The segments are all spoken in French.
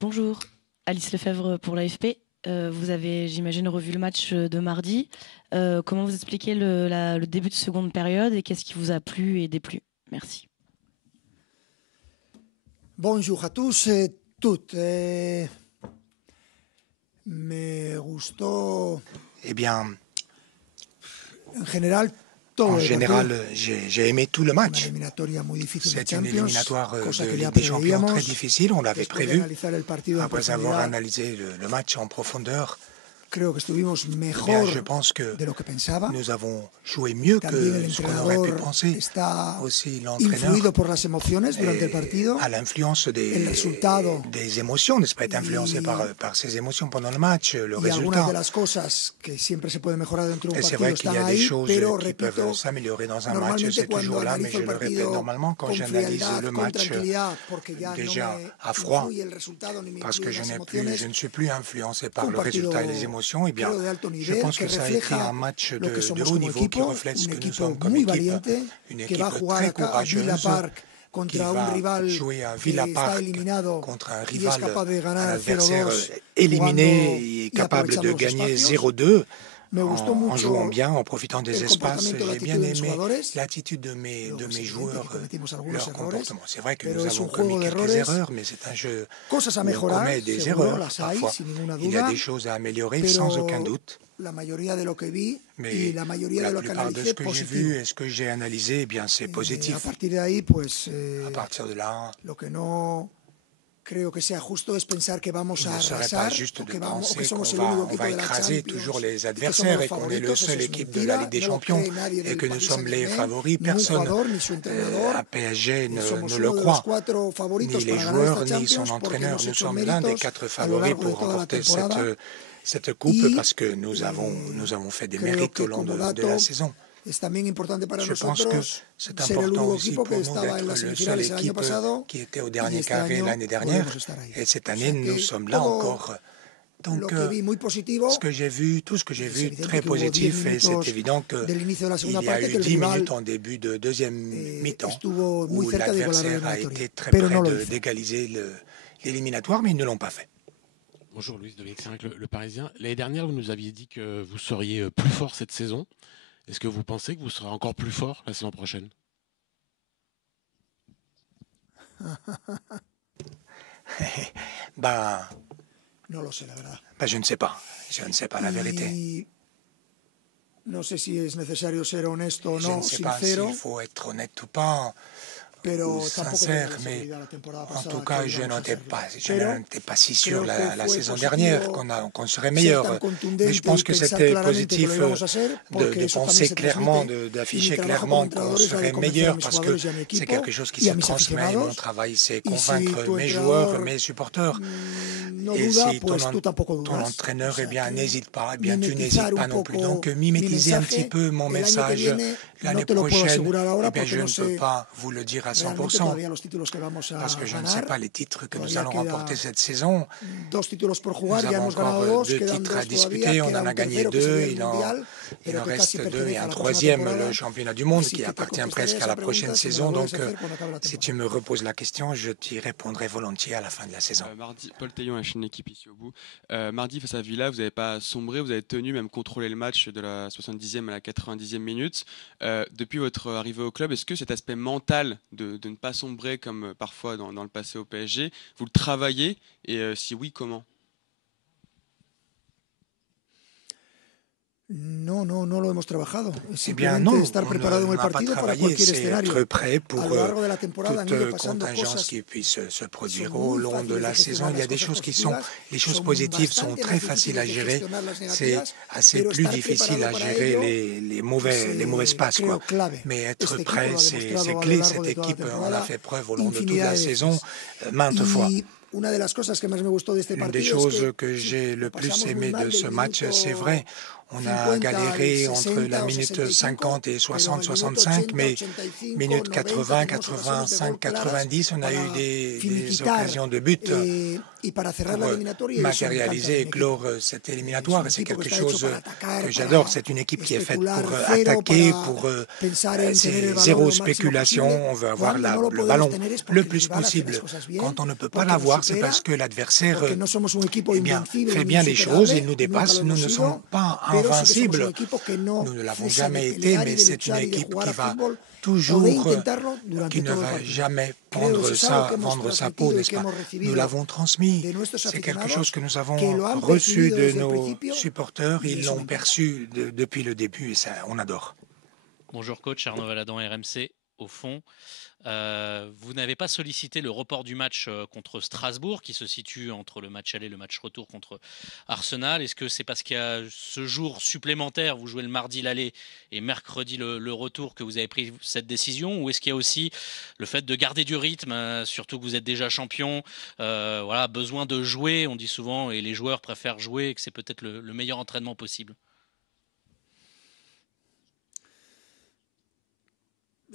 Bonjour, Alice Lefebvre pour l'AFP. Vous avez, j'imagine, revu le match de mardi. Comment vous expliquez le début de seconde période et qu'est-ce qui vous a plu et déplu? Merci. Bonjour à tous et toutes. Me gustó Eh bien, en général todo en el général, partido. j'ai aimé tout le Una match. eliminatoria muy difícil de C'est une Champions, éliminatoire cosa de que ya Ligue des Champions très preveíamos. difficile, on l'avait Después de prévu. analizar el partido en Après avoir profundidad, analysé le match en profondeur, creo que estuvimos eh bien, mejor je pense que de lo que pensaba. nous avons joué mieux También el que ce qu'on aurait pu entrenador penser. está Aussi, l'entraîneur influido por las emociones durante el partido. a l'influence El resultado des émotions, n'est-ce pas, être influencé par ses émotions pendant le match, le y algunas de résultat. las cosas que siempre se puede mejorar dentro de un Et c'est partido vrai qu'il y están a des ahí, choses pero qui peuvent repito, s'améliorer dans un match, normalmente c'est cuando toujours là, mais analizo je el le répète, partido normalement, quand con j'analyse frialdad, le con match tranquilidad, porque ya no déjà me à froid, influye el resultado ni me parce que influyen las je emociones, ne suis plus influencé fue par un le résultat et les partido, émotions, eh bien, creo, de alto je nivel, pense que que ça a été refleja un match lo que de somos haut como niveau qui equipo, reflète un ce que nous equipo sommes comme muy équipe, valiente, une que va a équipe jugar très acá a Villa courageuse Park qui contra un va rival jouer à Villa que está Park eliminado contre un y es rival, capaz de un ganar adversaire 0-2 éliminé jugando et y capable aprovechando de los gagner espacios. 0-2 Me gustó en jouant mucho bien, en profitant des el espaces. comportamiento, la J'ai bien actitud de mis aimé jugadores. l'attitude de Luego es mes evidente que joueurs, cometimos algunos leur errores, comportement. C'est vrai que pero nous es un avons commis juego de quelques errores, erreurs, mais c'est un jeu cosas a où on mejorar, commet des seguro, erreurs las hay, parfois. sin ninguna Il y a duda, des choses à améliorer sans aucun pero doute. la mayoría de lo que vi y Mais la mayoría la de lo que plupart de analicé, ce que j'ai positivo. vu et ce que j'ai analysé, eh bien, c'est A positif. partir de ahí, pues, À partir de là, lo que no creo que sea justo es pensar que vamos il a ne serait pas arrasar juste o de que, vamos, o que penser somos qu'on el único on equipo va de la écraser toujours Champions les y que somos adversaires los et qu'on est le favoritos. Eso seul es équipe de la mentira, Ligue des no lo Champions cree nadie et del que nous Paris sommes les Saint-Germain, favoris. ni un Personne jugador ni su entrenador. à PSG Somos ne le uno de los croit. cuatro favoritos Ni les para ganar esta joueurs, ni son Champions porque entraîneur. hemos Nous hecho sommes l'un des méritos 4 a lo favoris largo de pour toda la remporter temporada cette coupe y parce que nous avons fait des creo mérites au que long como de dato la saison. es también importante para Je pense que nosotros c'est ser el important único aussi equipo que pour nous estaba en d'être las le seul semifinales el año équipe pasado qui était au y dernier este carré año l'année dernière. volvemos a estar ahí. Et cette O année, sea nous que sommes là todo encore. lo Donc, que vi muy positivo. tout ce que j'ai Es vu, evidente très que hubo 10 positif. Et c'est minutos évident del inicio de la qu'il segunda y a parte eu que el 10 rival minutes en début de deuxième mi-temps estuvo muy où cerca de igualar la l'adversaire a eliminatoria, été très pero près no lo hizo. d'égaliser l'éliminatoire, mais ils ne l'ont pas fait. Bonjour Louis, Dominique Saint le Parisien. L'année dernière, vous nous aviez dit que vous seriez plus fort cette saison. Est-ce que vous pensez que vous serez encore plus fort la saison prochaine? Bah, No lo sé, la verdad. bah, je ne sais pas. Je ne sais pas la vérité. Y no sé si es necesario ser honesto o Je no, ne sais pas sincero, s'il faut être honnête ou pas, pero ou tampoco sincère, tenía mais seguridad la temporada en pasada tout que cas, je íbamos a n'étais ser pas, bien. je Pero n'étais pas si sûr creo que la fue saison positivo dernière qu'on serait ser meilleur. tan Mais je contundente pense y que pensar c'était claramente que lo positif íbamos a ser, porque de eso también penser se clairement, transmite. Y mi d'afficher trabajo como clairement qu'on entrenador es la de serait convencer a meilleur mis parce que jugadores y a mi c'est equipo quelque chose qui y a se mis transmet. Mon aficionados. travail, c'est Y si convaincre tu mes joueurs, entrenador mes supporters. no Et duda, si pues tú tampoco ton dudas. entraîneur, O sea eh bien, que n'hésite pas, eh bien, tu mimetizar n'hésites pas un non plus. poco Donc, mi mimétiser un petit mensaje peu mon el año que message viene l'année no te lo puedo prochaine, asegurar eh ahora bien, porque je no ne peux sé pas vous le dire à realmente 100%, todavía los títulos que vamos parce a que je ne sais ganar. pas les titres que nous Todavía allons remporter queda cette saison. 2 títulos por jugar, Nous ya avons hemos ganado encore 2, 2 quedan titres à 2 todavía, disputer, on queda en a un gagné tercero que 2, sería el Mundial, il pero en que casi reste 2 pertenece et a un la próxima troisième, temporada. le championnat du monde, Así qui que te appartient contestaré presque à esa la prochaine pregunta si me la saison. vuelves Donc, a hacer cuando acabe la si tu temporada. me reposes la question, je t'y répondrai volontiers à la fin de la saison. Mardi, Paul Taillon, la chaîne Équipe ici au bout. Mardi face à Villa, vous n'avez pas sombré, vous avez tenu, même contrôlé le match de la 70e à la 90e minute. Depuis votre arrivée au club, est-ce que cet aspect mental de ne pas sombrer comme parfois dans le passé au PSG, vous le travaillez et si oui, comment? No lo hemos trabajado. Es Eh bien simplemente non, estar on preparado en el n'a pas partido para travaillé, cualquier c'est escenario. être prêt pour A lo largo de la temporada han ido toute pasando contingence cosas qui puisse se que produire son au muy long de fáciles de la saison. gestionar Il y a las des cosas choses qui sont, positivas, les choses son positives sont bastante très más faciles à difíciles de gérer. gestionar las C'est negativas, assez pero plus estar difficile preparado à para gérer ello les mauvais passes, creo quoi. clave. Mais être Este equipo prêt, lo ha c'est demostrado a lo clé. largo Cette de toda la équipe en a temporada fait preuve au long de toute infinidad la de saison, veces. maintes fois. Y una de las cosas que más me gustó de este Une des partido es choses que que sí, j'ai lo le plus pasamos muy aimé mal de del ce match, c'est vrai, minuto On a galéré entre la minute 50 et 60, 65, mais minute 80, 85, 90, on a eu des occasions de but pour matérialiser et clore cette éliminatoire. Et c'est quelque chose que j'adore. C'est une équipe qui est faite pour attaquer, c'est zéro spéculation. On veut avoir le ballon le plus possible. Quand on ne peut pas l'avoir, c'est parce que l'adversaire fait bien les choses, il nous dépasse. Nous ne sommes pas invincibles. Nous ne l'avons jamais été, mais c'est une équipe qui va toujours, qui ne va jamais vendre sa peau, n'est-ce pas? Nous l'avons transmis. C'est quelque chose que nous avons reçu de nos supporters. Ils l'ont perçu depuis le début et ça, on adore. Bonjour coach, Arnaud Valadon, RMC. Au fond, vous n'avez pas sollicité le report du match contre Strasbourg, qui se situe entre le match aller et le match retour contre Arsenal. Est-ce que c'est parce qu'il y a ce jour supplémentaire, vous jouez le mardi l'aller et mercredi le retour, que vous avez pris cette décision? Ou est-ce qu'il y a aussi le fait de garder du rythme, surtout que vous êtes déjà champion, voilà, besoin de jouer, on dit souvent, et les joueurs préfèrent jouer, et que c'est peut-être le meilleur entraînement possible? Eh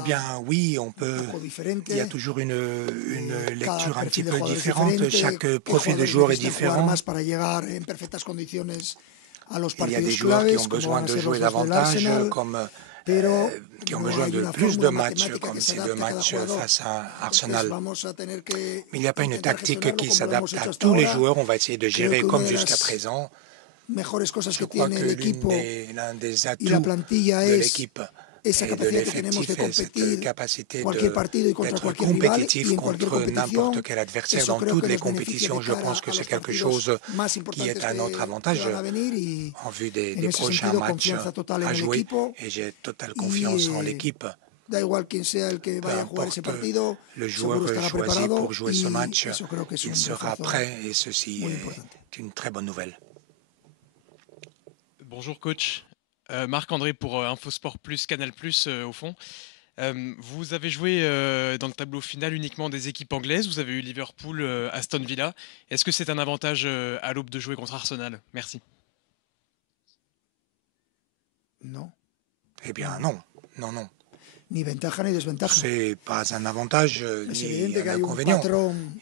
bien, oui, on peut. Il y a toujours une lecture un petit peu différente. Chaque profil de joueur est différent. Il y a des joueurs qui ont besoin de jouer davantage, qui ont besoin de plus de matchs, comme ces deux matchs face à Arsenal. Mais il n'y a pas une tactique qui s'adapte à tous les joueurs. On va essayer de gérer comme jusqu'à présent. Je crois que l'un des atouts de l'équipe et de l'effectif est cette capacité d'être compétitif contre n'importe quel adversaire dans toutes les compétitions. Je pense que c'est quelque chose qui est à notre avantage en vue des prochains matchs à jouer et j'ai totale confiance en l'équipe. Peu importe le joueur choisi pour jouer ce match, il sera prêt et ceci est une très bonne nouvelle. Bonjour coach, Marc-André pour Infosport Plus, Canal Plus au fond. Vous avez joué dans le tableau final uniquement des équipes anglaises, vous avez eu Liverpool, Aston Villa. Est-ce que c'est un avantage à l'aube de jouer contre Arsenal? Merci. Non. Eh bien non, non. Ni ventaja ni desventaja. C'est pas un avantage ni un inconvénient.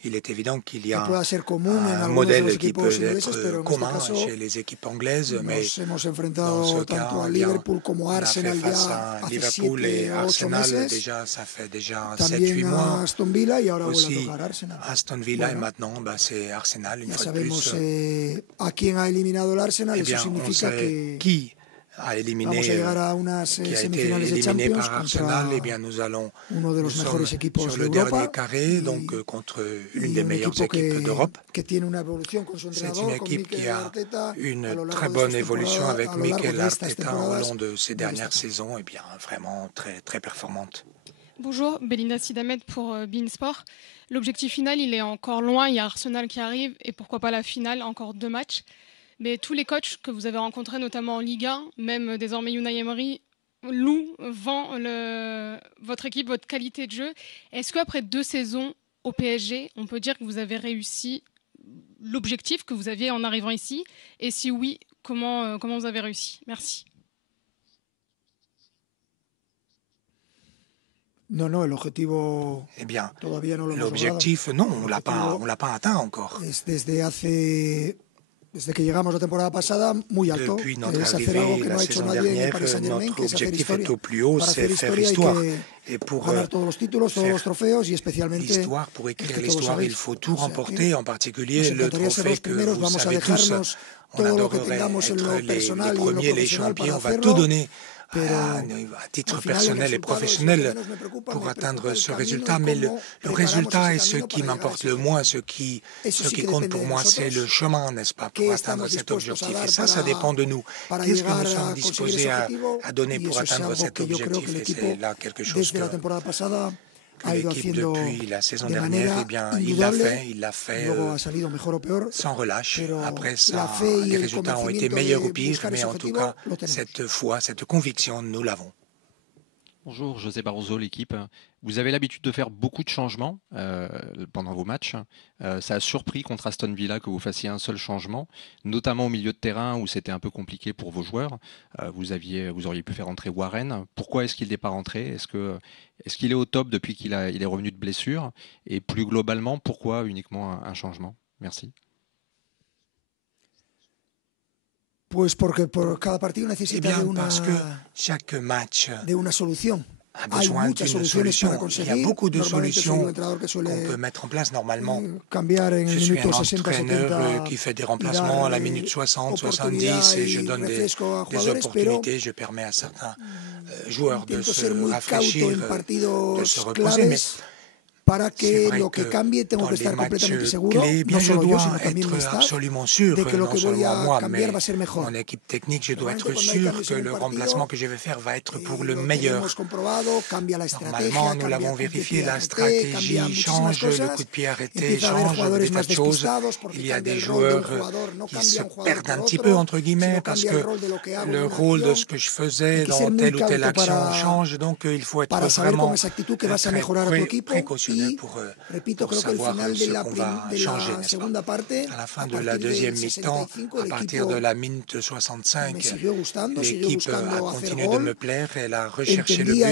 Il est évident qu'il y a un modèle qui peut être commun chez les équipes anglaises, mais dans ce cas, on a fait face à Liverpool et Arsenal, ça fait déjà 7-8 mois. Aussi, Aston Villa et maintenant, c'est Arsenal une fois de plus. Eh bien, on sait qui a été éliminé par Arsenal, eh bien nous sommes sur le dernier carré, donc contre l'une des meilleures équipes d'Europe. C'est une équipe qui a une très bonne évolution avec Mikel Arteta au long de ces dernières saisons, et bien vraiment très, très performante. Bonjour, Belinda Sidamed pour beIN Sport. L'objectif final, il est encore loin, il y a Arsenal qui arrive, et pourquoi pas la finale, encore 2 matchs. Mais tous les coachs que vous avez rencontrés, notamment en Ligue 1, même désormais Unai Emery, vend votre équipe, votre qualité de jeu. Est-ce qu'après 2 saisons au PSG, on peut dire que vous avez réussi l'objectif que vous aviez en arrivant ici? Et si oui, comment vous avez réussi? Merci. Eh bien, l'objectif, non, on l'a pas atteint encore. Depuis notre arrivée la saison dernière, notre objectif est au plus haut, c'est faire histoire. Et pour faire l'histoire, pour écrire l'histoire, il faut tout remporter, en particulier le trophée que vous savez tous. On adorerait être les premiers, les champions, on va tout donner à titre personnel et professionnel pour atteindre ce résultat, mais le résultat est ce qui m'importe le moins, ce qui compte pour moi, c'est le chemin, n'est-ce pas, pour atteindre cet objectif. Et ça dépend de nous. Qu'est-ce que nous sommes disposés à donner pour atteindre cet objectif? Et c'est là quelque chose que l'équipe, depuis la saison dernière, eh bien, il l'a fait sans relâche. Après ça, les résultats ont été meilleurs ou pires, mais en tout cas, cette foi, cette conviction, nous l'avons. Bonjour, José Barroso, l'équipe. Vous avez l'habitude de faire beaucoup de changements pendant vos matchs. Ça a surpris contre Aston Villa que vous fassiez un seul changement, notamment au milieu de terrain où c'était un peu compliqué pour vos joueurs. Vous auriez pu faire entrer Warren. Pourquoi est-ce qu'il n'est pas rentré? Est-ce qu'il est au top depuis qu'il est revenu de blessure? Et plus globalement, pourquoi uniquement un changement? Merci. Pues porque por cada partido necesita parce que chaque match de una solución. a besoin d'une solution. Il y a beaucoup de solutions qu'on peut mettre en place normalement. Je suis un entraîneur qui fait des remplacements à la minute 60, 70 et je donne des opportunités. Je permets à certains joueurs de se rafraîchir, de se reposer. Mais para que lo que cambie tengo que estar completamente seguro, no solo yo, sino también mi staff, de que lo que voy a cambiar va a ser mejor. Mon équipe technique, je dois être sûr que le remplacement que je vais faire va être pour le meilleur. Normalement, nous l'avons vérifié, la stratégie change, le coup de pied arrêté change, des tas de choses. Il y a des joueurs qui se perdent un petit peu, entre guillemets, parce que le rôle de ce que je faisais dans telle ou telle action change, donc il faut être vraiment très précautionneux pour savoir ce qu'on va changer, n'est-ce pas? À la fin de la deuxième mi-temps, à partir de la minute 65, l'équipe a continué de me plaire, elle a recherché le but une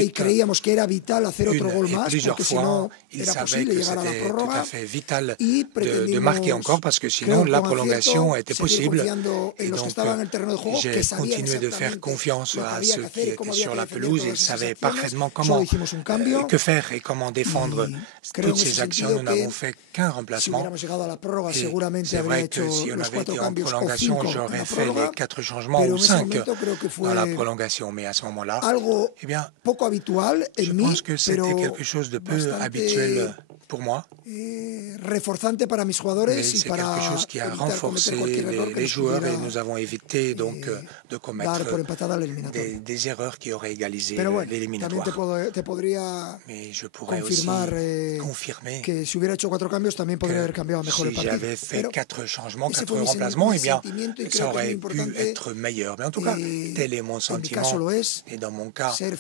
et plusieurs fois. Il savait que c'était tout à fait vital de marquer encore parce que sinon la prolongation était possible. Et donc j'ai continué de faire confiance à ceux qui étaient sur la pelouse. Ils savaient parfaitement que faire et comment défendre toutes ces actions. Nous n'avons fait qu'un remplacement. Et c'est vrai que si on avait été en prolongation, j'aurais fait les 4 changements ou 5 dans la prolongation. Mais à ce moment-là, eh bien, je pense que c'était quelque chose de peu habituel pour moi. Mais c'est quelque chose qui a renforcé les joueurs et nous avons évité donc de commettre des erreurs qui auraient égalisé l'éliminatoire. Mais je pourrais aussi confirmer que si j'avais fait 4 changements, 4 remplacements, eh bien, ça aurait pu être meilleur. Mais en tout cas, tel est mon sentiment. Et dans mon cas, ça l'est.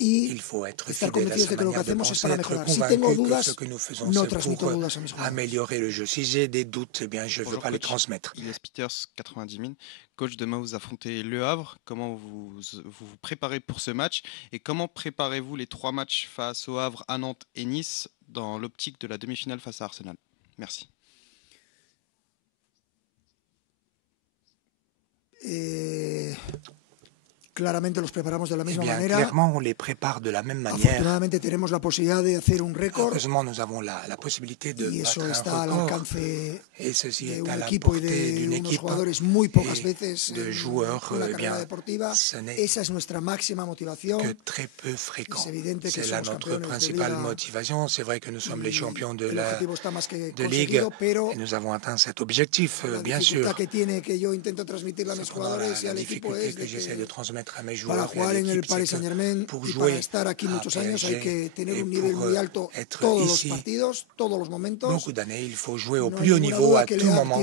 Il faut être fidèle à sa manière de penser, être convaincu que ce que nous faisons, c'est pour améliorer le jeu. Si j'ai des doutes, eh bien, je ne veux pas les transmettre. Elias Peters, 90 000. Coach, demain vous affrontez Le Havre. Comment vous vous préparez pour ce match? Et comment préparez-vous les 3 matchs face au Havre, à Nantes et Nice dans l'optique de la demi-finale face à Arsenal? Merci. Claramente los preparamos de la misma manera. Clairement, on les prépare de la même manière. Afortunadamente tenemos la posibilidad de hacer un récord. Heureusement, nous avons la possibilité de battre un record. Et ceci est à la portée d'une équipe et de joueurs. Eh bien, ce n'est que très peu fréquent. C'est là notre principale motivation. C'est vrai que nous sommes les champions de Ligue et nous avons atteint cet objectif, bien sûr. La difficulté que j'essaie de transmettre à mes joueurs et à l'équipe, c'est que pour jouer à PSG et pour être ici beaucoup d'années, il faut jouer au plus haut niveau à tout moment.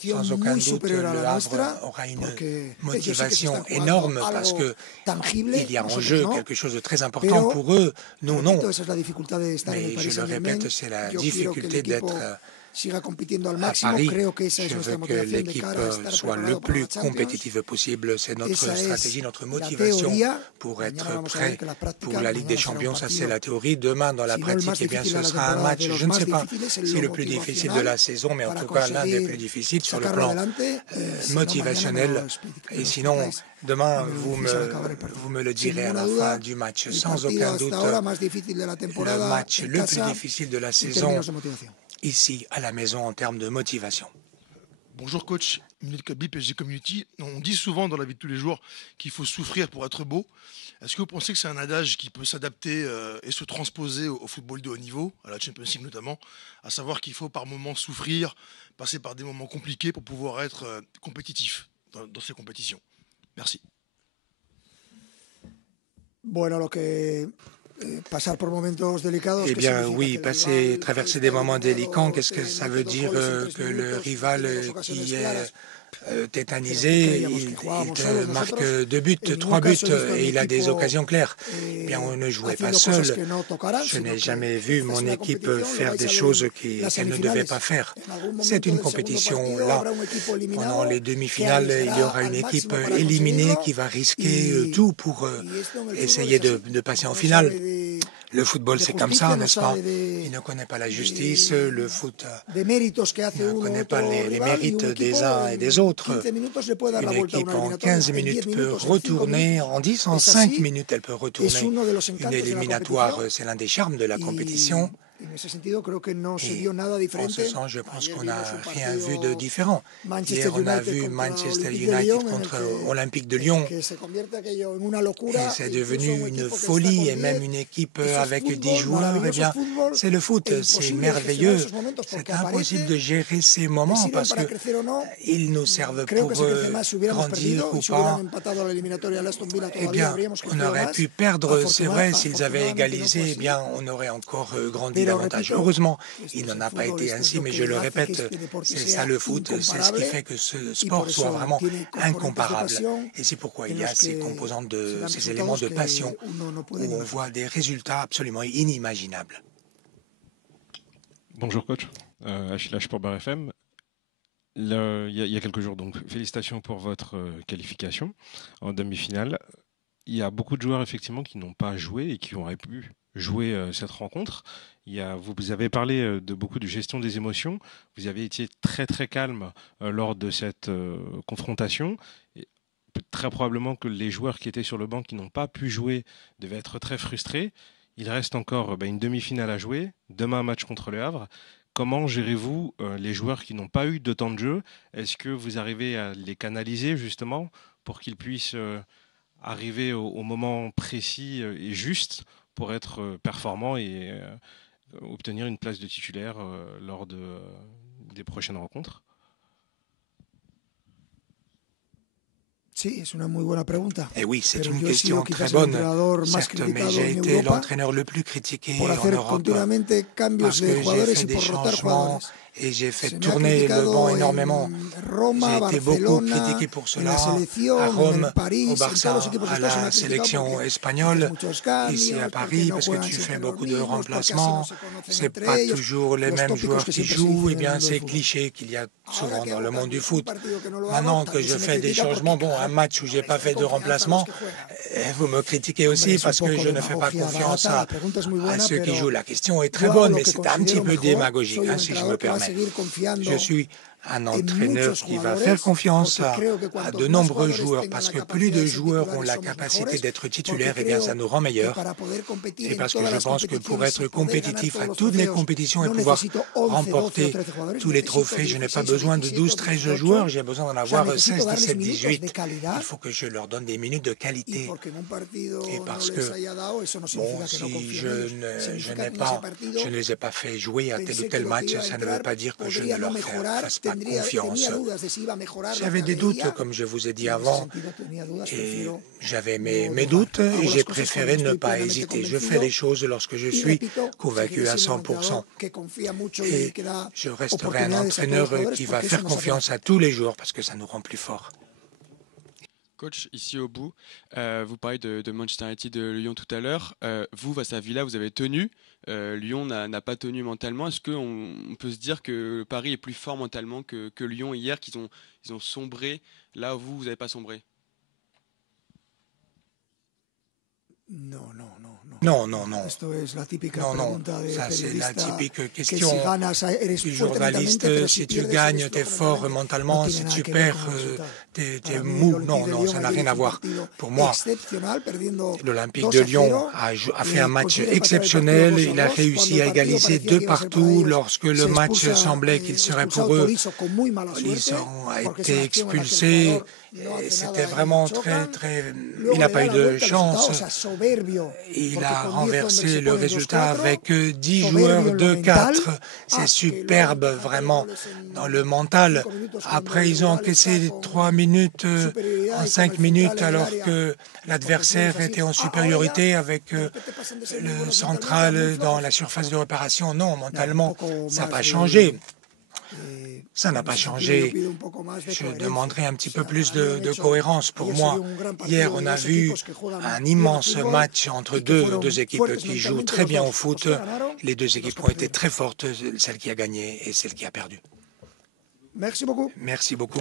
Sans aucun doute, le Havre aura une motivation énorme parce qu'il y a en jeu quelque chose de très important pour eux. Nous, non. Mais je le répète, c'est la difficulté d'être à Paris. Je veux que l'équipe soit le plus compétitive possible. C'est notre stratégie, notre motivation pour être prêt pour la Ligue des Champions. Ça, c'est la théorie. Demain, dans la pratique, eh bien, ce sera un match, je ne sais pas si le plus difficile de la saison, mais en tout cas l'un des plus difficiles sur le plan motivationnel. Et sinon, demain, vous me le direz à la fin du match. Sans aucun doute, le match le plus difficile de la saison ici, à la maison, en termes de motivation. Bonjour coach, Minute Club PSG Community. On dit souvent dans la vie de tous les jours qu'il faut souffrir pour être beau. Est-ce que vous pensez que c'est un adage qui peut s'adapter et se transposer au football de haut niveau, à la Champions League notamment, à savoir qu'il faut par moments souffrir, passer par des moments compliqués pour pouvoir être compétitif dans ces compétitions? Merci. Bueno, lo que pasar por momentos delicados. Eh bien, oui, traverser des moments délicats, qu'est-ce que ça veut dire que le rival qui est tétanisé, il marque 2 buts, 3 buts et il a des occasions claires. Eh bien, on ne jouait pas seul. Je n'ai jamais vu mon équipe faire des choses qu'elle ne devait pas faire. C'est une compétition là. Pendant les demi-finales, il y aura une équipe éliminée qui va risquer tout pour essayer de passer en finale. Le football, c'est comme ça, n'est-ce pas? Il ne connaît pas la justice, le foot ne connaît pas les mérites des uns et des autres. Une équipe en 15 minutes peut retourner, en 10, en 5 minutes, elle peut retourner. Une éliminatoire, c'est l'un des charmes de la compétition. En ce sens, je pense qu'on n'a rien vu de différent. Hier, on a vu Manchester United contre Olympique de Lyon. Et c'est devenu une folie, et même une équipe avec 10 joueurs. Eh bien, c'est le foot, c'est merveilleux. C'est impossible de gérer ces moments parce qu'ils nous servent pour grandir ou pas. Eh bien, on aurait pu perdre, c'est vrai, s'ils avaient égalisé, eh bien, on aurait encore grandi davantage. Heureusement, il n'en a pas été ainsi, mais je le répète, c'est ça le foot, c'est ce qui fait que ce sport soit vraiment incomparable. Et c'est pourquoi il y a ces composantes, ces éléments de passion où on voit des résultats absolument inimaginables. Bonjour coach, Achille H pour Bar FM. Il y a quelques jours, donc félicitations pour votre qualification en demi-finale. Il y a beaucoup de joueurs effectivement qui n'ont pas joué et qui auraient pu jouer cette rencontre. Vous avez parlé de beaucoup de gestion des émotions. Vous avez été très très calme lors de cette confrontation. Et très probablement que les joueurs qui étaient sur le banc qui n'ont pas pu jouer devaient être très frustrés. Il reste encore une demi-finale à jouer. Demain, un match contre Le Havre. Comment gérez-vous les joueurs qui n'ont pas eu de temps de jeu? Est-ce que vous arrivez à les canaliser justement pour qu'ils puissent arriver au moment précis et juste pour être performants et obtenir une place de titulaire lors des prochaines rencontres? Et oui, c'est une question très bonne, certes, mais j'ai été l'entraîneur le plus critiqué en Europe parce que j'ai fait des changements et j'ai fait tourner le banc énormément. J'ai été beaucoup critiqué pour cela à Rome, au Barça, à la sélection espagnole, ici à Paris, parce que tu fais beaucoup de remplacements. C'est pas toujours les mêmes joueurs qui jouent. Eh bien, c'est cliché qu'il y a souvent dans le monde du foot. Maintenant que je fais des changements, un match où j'ai pas fait de remplacement, vous me critiquez aussi parce que je ne fais pas confiance à ceux qui jouent. La question est très bonne, mais c'est un petit peu démagogique, si je me permets. Je suis un entraîneur qui va faire confiance à de nombreux joueurs parce que plus de joueurs ont la capacité d'être titulaires, eh bien ça nous rend meilleurs. Et parce que je pense que pour être compétitif à toutes les compétitions et pouvoir remporter tous les trophées, je n'ai pas besoin de 12, 13 joueurs, j'ai besoin d'en avoir 16, 17, 18. Il faut que je leur donne des minutes de qualité. Et parce que, si je ne les ai pas fait jouer à tel ou tel match, ça ne veut pas dire que je ne leur fasse pas confiance. J'avais des doutes, comme je vous ai dit avant, et j'avais mes doutes et j'ai préféré ne pas hésiter. Je fais les choses lorsque je suis convaincu à 100%. Et je resterai un entraîneur qui va faire confiance à tous les joueurs parce que ça nous rend plus forts. Coach, ici au bout, vous parlez de Manchester United de Lyon tout à l'heure. Vous, face à Villa, vous avez tenu. Lyon n'a pas tenu mentalement. Est-ce qu'on peut se dire que Paris est plus fort mentalement que Lyon hier, qu'ils ont sombré là où vous n'avez pas sombré? Non. Ça, c'est la typique question du journaliste. Si tu gagnes, tu es fort mentalement. Si tu perds, tu es mou. Non, ça n'a rien à voir. Pour moi, l'Olympique de Lyon a fait un match exceptionnel. Il a réussi à égaliser 2 partout lorsque le match semblait qu'il serait pour eux. Lisson a été expulsé. C'était vraiment très... Il n'a pas eu de chance. Il a renversé le résultat avec 10 joueurs de 4. C'est superbe, vraiment, dans le mental. Après, ils ont encaissé 3 minutes en 5 minutes, alors que l'adversaire était en supériorité avec le central dans la surface de réparation. Non, mentalement, ça n'a pas changé. Ça n'a pas changé. Je demanderai un petit peu plus de cohérence pour moi. Hier, on a vu un immense match entre deux équipes qui jouent très bien au foot. Les deux équipes ont été très fortes, celle qui a gagné et celle qui a perdu. Merci beaucoup. Merci beaucoup.